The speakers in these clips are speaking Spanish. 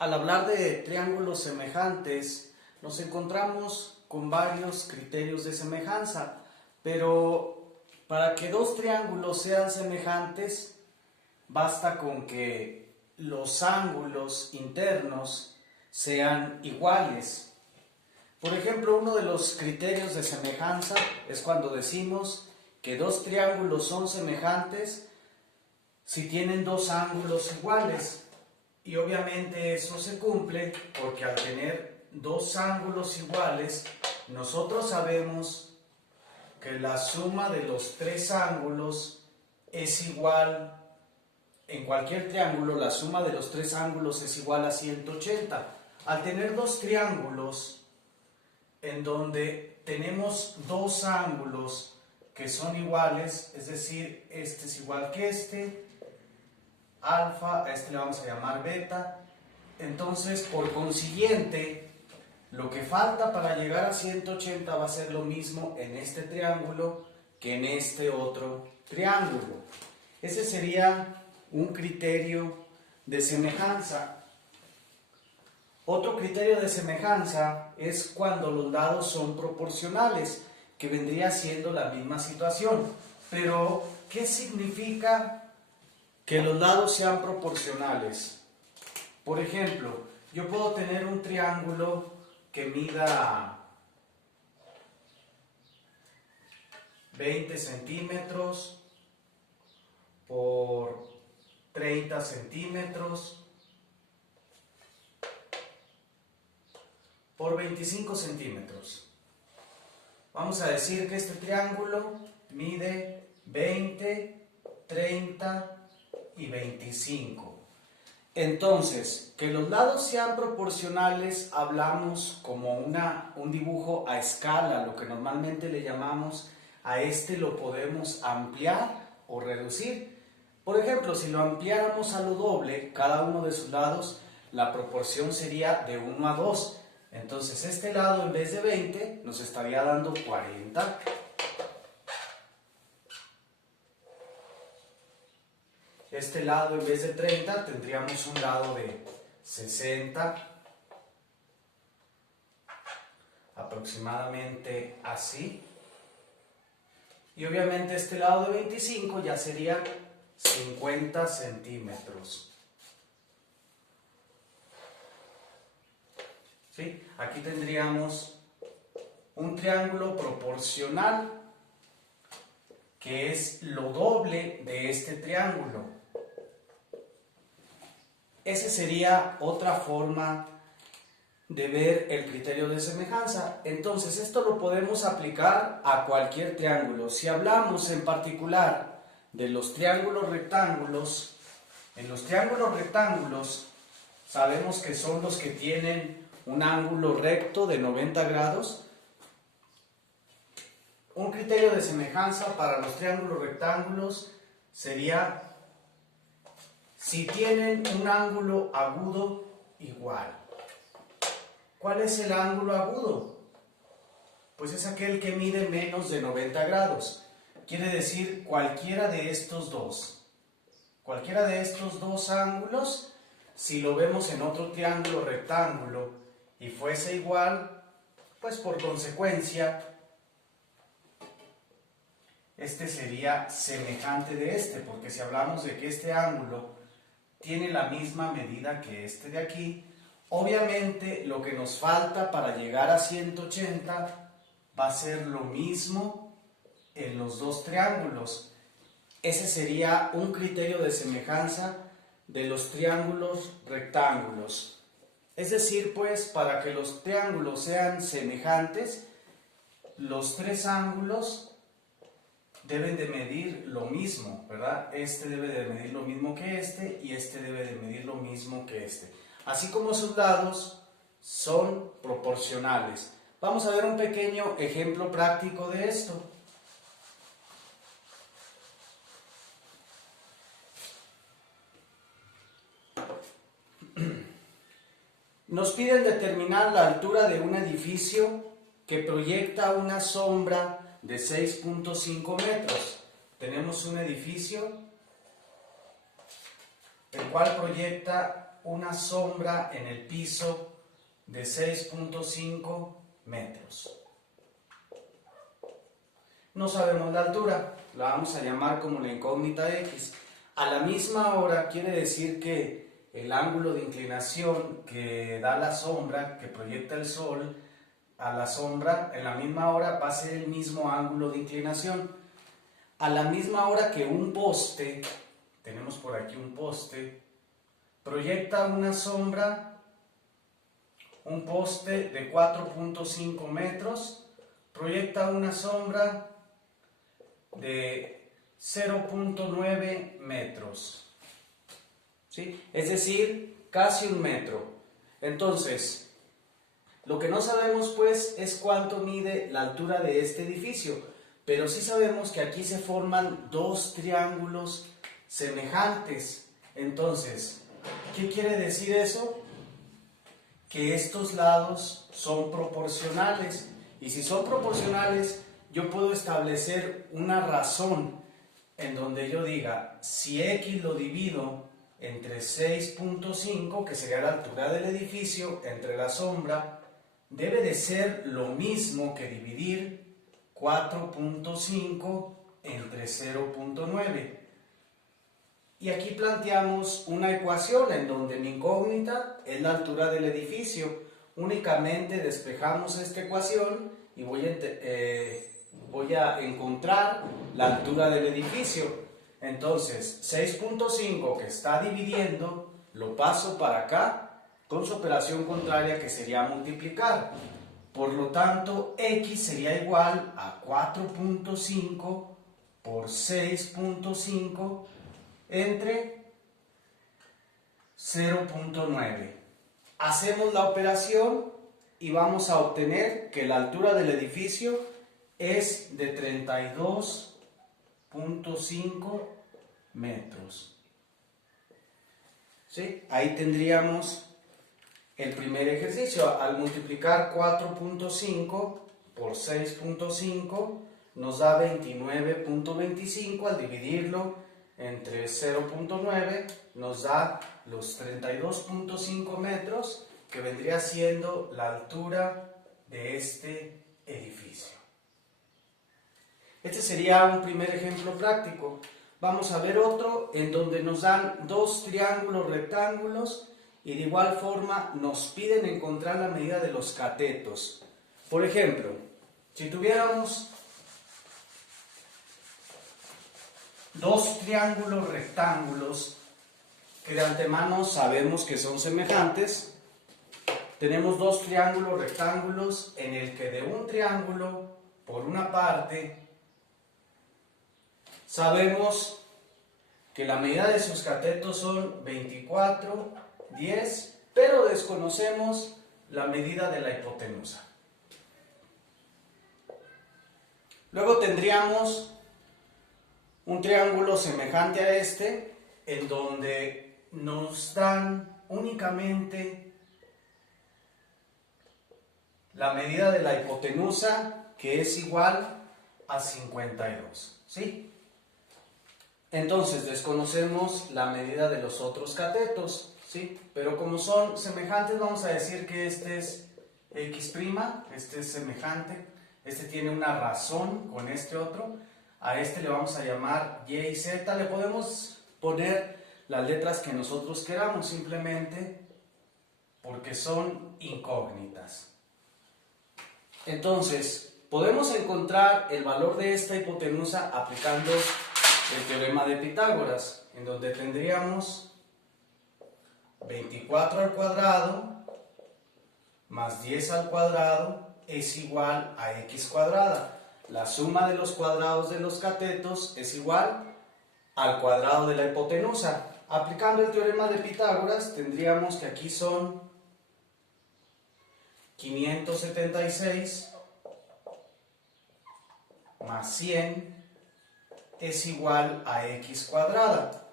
Al hablar de triángulos semejantes, nos encontramos con varios criterios de semejanza, pero para que dos triángulos sean semejantes, basta con que los ángulos internos sean iguales. Por ejemplo, uno de los criterios de semejanza es cuando decimos que dos triángulos son semejantes si tienen dos ángulos iguales. Y obviamente eso se cumple porque al tener dos ángulos iguales, nosotros sabemos que la suma de los tres ángulos es igual. En cualquier triángulo, la suma de los tres ángulos es igual a 180. Al tener dos triángulos en donde tenemos dos ángulos que son iguales, es decir, este es igual que este, alfa, a este le vamos a llamar beta, entonces por consiguiente, lo que falta para llegar a 180 va a ser lo mismo en este triángulo que en este otro triángulo. Ese sería un criterio de semejanza. Otro criterio de semejanza es cuando los lados son proporcionales, que vendría siendo la misma situación. Pero, ¿qué significa que los lados sean proporcionales? Por ejemplo, yo puedo tener un triángulo que mida 20 centímetros por 30 centímetros por 25 centímetros. Vamos a decir que este triángulo mide 20, 30 y 25. Entonces, que los lados sean proporcionales, hablamos como un dibujo a escala, lo que normalmente le llamamos. A este lo podemos ampliar o reducir. Por ejemplo, si lo ampliáramos a lo doble, cada uno de sus lados, la proporción sería de 1 a 2. Entonces, este lado en vez de 20 nos estaría dando 40. Este lado en vez de 30 tendríamos un lado de 60, aproximadamente así. Y obviamente este lado de 25 ya sería 50 centímetros. ¿Sí? Aquí tendríamos un triángulo proporcional que es lo doble de este triángulo. Esa sería otra forma de ver el criterio de semejanza. Entonces, esto lo podemos aplicar a cualquier triángulo. Si hablamos en particular de los triángulos rectángulos, en los triángulos rectángulos sabemos que son los que tienen un ángulo recto de 90 grados. Un criterio de semejanza para los triángulos rectángulos sería si tienen un ángulo agudo igual. ¿Cuál es el ángulo agudo? Pues es aquel que mide menos de 90 grados. Quiere decir cualquiera de estos dos. Cualquiera de estos dos ángulos, si lo vemos en otro triángulo rectángulo y fuese igual, pues por consecuencia, este sería semejante de este, porque si hablamos de que este ángulo tiene la misma medida que este de aquí, obviamente lo que nos falta para llegar a 180 va a ser lo mismo en los dos triángulos. Ese sería un criterio de semejanza de los triángulos rectángulos. Es decir, pues, para que los triángulos sean semejantes, los tres ángulos deben de medir lo mismo, ¿verdad? Este debe de medir lo mismo que este y este debe de medir lo mismo que este. Así como sus lados son proporcionales. Vamos a ver un pequeño ejemplo práctico de esto. Nos piden determinar la altura de un edificio que proyecta una sombra de 6.5 metros. Tenemos un edificio el cual proyecta una sombra en el piso de 6.5 metros. No sabemos la altura, la vamos a llamar como la incógnita X. A la misma hora quiere decir que el ángulo de inclinación que da la sombra, que proyecta el sol a la sombra, en la misma hora va a ser el mismo ángulo de inclinación. A la misma hora que un poste, tenemos por aquí un poste, proyecta una sombra, un poste de 4.5 metros, proyecta una sombra de 0.9 metros, ¿sí? Es decir, casi un metro. Entonces, lo que no sabemos pues es cuánto mide la altura de este edificio, pero sí sabemos que aquí se forman dos triángulos semejantes. Entonces, ¿qué quiere decir eso? Que estos lados son proporcionales, y si son proporcionales yo puedo establecer una razón en donde yo diga, si X lo divido entre 6.5, que sería la altura del edificio, entre la sombra, debe de ser lo mismo que dividir 4.5 entre 0.9. Y aquí planteamos una ecuación en donde mi incógnita es la altura del edificio. Únicamente despejamos esta ecuación y voy a encontrar la altura del edificio. Entonces, 6.5 que está dividiendo, lo paso para acá con su operación contraria, que sería multiplicar. Por lo tanto, X sería igual a 4.5 por 6.5 entre 0.9. Hacemos la operación y vamos a obtener que la altura del edificio es de 32.5 metros. ¿Sí? Ahí tendríamos el primer ejercicio. Al multiplicar 4.5 por 6.5 nos da 29.25. Al dividirlo entre 0.9 nos da los 32.5 metros, que vendría siendo la altura de este edificio. Este sería un primer ejemplo práctico. Vamos a ver otro en donde nos dan dos triángulos rectángulos y de igual forma nos piden encontrar la medida de los catetos. Por ejemplo, si tuviéramos dos triángulos rectángulos que de antemano sabemos que son semejantes, tenemos dos triángulos rectángulos en el que de un triángulo, por una parte, sabemos que la medida de sus catetos son 24, 10, pero desconocemos la medida de la hipotenusa. Luego tendríamos un triángulo semejante a este, en donde nos dan únicamente la medida de la hipotenusa, que es igual a 52, ¿sí? Entonces desconocemos la medida de los otros catetos, ¿sí? Pero como son semejantes, vamos a decir que este es X', este es semejante, este tiene una razón con este otro. A este le vamos a llamar Y y Z. Le podemos poner las letras que nosotros queramos, simplemente porque son incógnitas. Entonces, podemos encontrar el valor de esta hipotenusa aplicando el teorema de Pitágoras, en donde tendríamos 24 al cuadrado más 10 al cuadrado es igual a X cuadrada. La suma de los cuadrados de los catetos es igual al cuadrado de la hipotenusa. Aplicando el teorema de Pitágoras, tendríamos que aquí son 576 más 100 es igual a X cuadrada.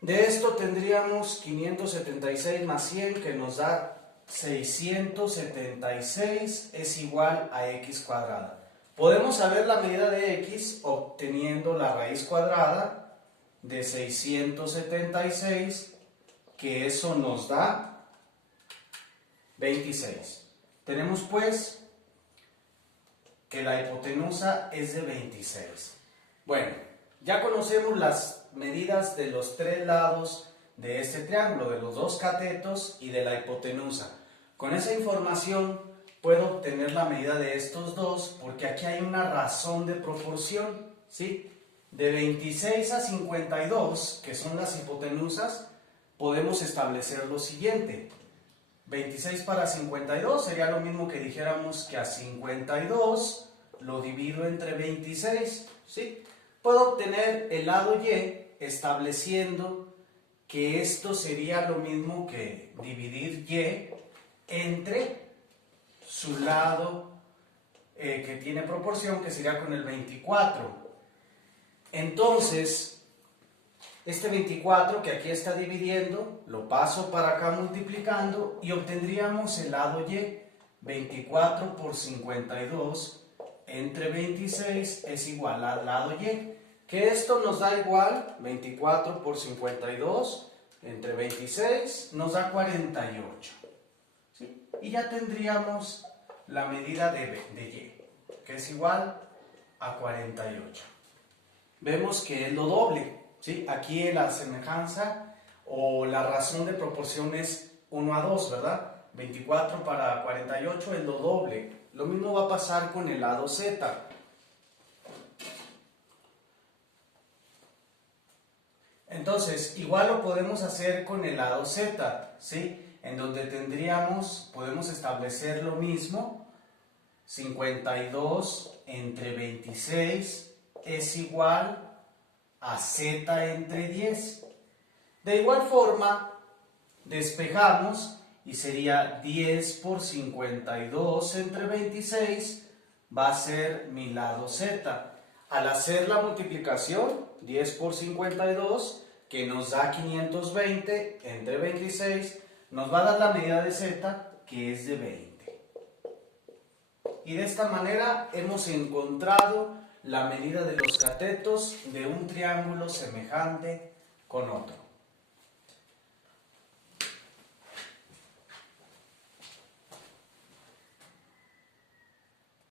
De esto tendríamos 576 más 100, que nos da 676 es igual a X cuadrada. Podemos saber la medida de X obteniendo la raíz cuadrada de 676 que eso nos da 26. Tenemos pues que la hipotenusa es de 26. Bueno, ya conocemos las medidas de los tres lados de este triángulo, de los dos catetos y de la hipotenusa. Con esa información puedo obtener la medida de estos dos porque aquí hay una razón de proporción, ¿sí? De 26 a 52, que son las hipotenusas, podemos establecer lo siguiente. 26 para 52 sería lo mismo que dijéramos que a 52 lo divido entre 26, ¿sí? Puedo obtener el lado y estableciendo que esto sería lo mismo que dividir y entre su lado que tiene proporción, que sería con el 24. Entonces, este 24 que aquí está dividiendo, lo paso para acá multiplicando y obtendríamos el lado y. 24 por 52 entre 26 es igual al lado y. Que esto nos da igual, 24 por 52 entre 26 nos da 48. ¿Sí? Y ya tendríamos la medida de y, que es igual a 48. Vemos que es lo doble, ¿sí? Aquí la semejanza o la razón de proporción es 1 a 2, ¿verdad? 24 para 48 es lo doble. Lo mismo va a pasar con el lado z. Entonces, igual lo podemos hacer con el lado z, ¿sí? En donde podemos establecer lo mismo. 52 entre 26 es igual a z entre 10. De igual forma, despejamos y sería 10 por 52 entre 26 va a ser mi lado z. Al hacer la multiplicación, 10 por 52, que nos da 520 entre 26, nos va a dar la medida de z, que es de 20. Y de esta manera hemos encontrado la medida de los catetos de un triángulo semejante con otro.